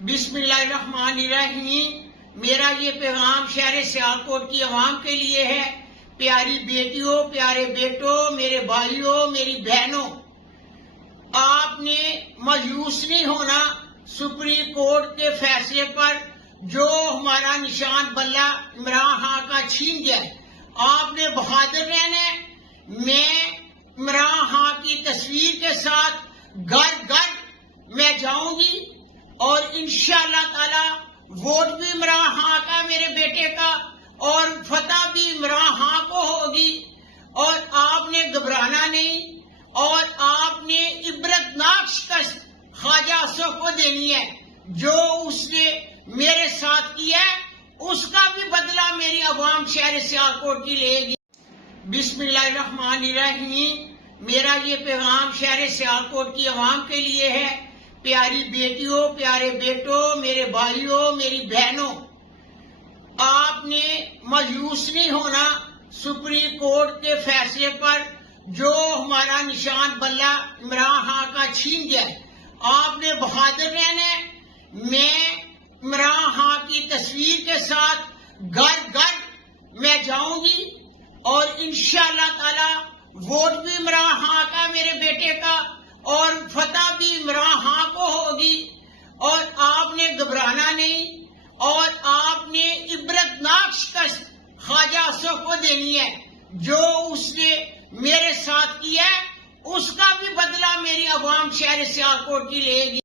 بسم اللہ الرحمن الرحیم۔ میرا یہ پیغام شہر سیالکوٹ کی عوام کے لیے ہے۔ پیاری بیٹیوں، پیارے بیٹوں، میرے بھائیوں، میری بہنوں، آپ نے مایوس نہیں ہونا سپریم کورٹ کے فیصلے پر جو ہمارا نشان بلہ عمران خان کا چھین گیا ہے۔ آپ نے بہادر رہنا ہے۔ میں عمران خان کی تصویر کے ساتھ گھر گھر میں جاؤں گی اور انشاءاللہ تعالی ووٹ بھی عمران خان کا، میرے بیٹے کا، اور فتح بھی عمران خان کو ہوگی۔ اور آپ نے گھبرانا نہیں اور آپ نے عبرتناک شکست خواجہ اصف کو دینی ہے۔ جو اس نے میرے ساتھ کیا ہے اس کا بھی بدلہ میری عوام شہر سیالکوٹ کی لے گی۔ بسم اللہ الرحمن الرحیم۔ میرا یہ پیغام شہر سیالکوٹ کی عوام کے لیے ہے۔ پیاری بیٹیوں، پیارے بیٹوں، میرے بھائیوں، میری بہنوں، آپ نے مایوس نہیں ہونا سپریم کورٹ کے فیصلے پر جو ہمارا نشان بلہ عمران خان کا چھین گیا ہے۔ آپ نے بہادر رہنا ہے۔ میں عمران خان کی تصویر کے ساتھ گھر گھر میں جاؤں گی اور انشاءاللہ تعالی ووٹ بھی عمران خان کا، میرے بیٹے کا، اور فتح بھی عمران خان کو ہوگی۔ اور آپ نے گھبرانا نہیں اور آپ نے عبرتناک شکست خواجہ اصف کو دینی ہے۔ جو اس نے میرے ساتھ کیا ہے اس کا بھی بدلہ میری عوام شہر سیالکوٹ کی لے گی۔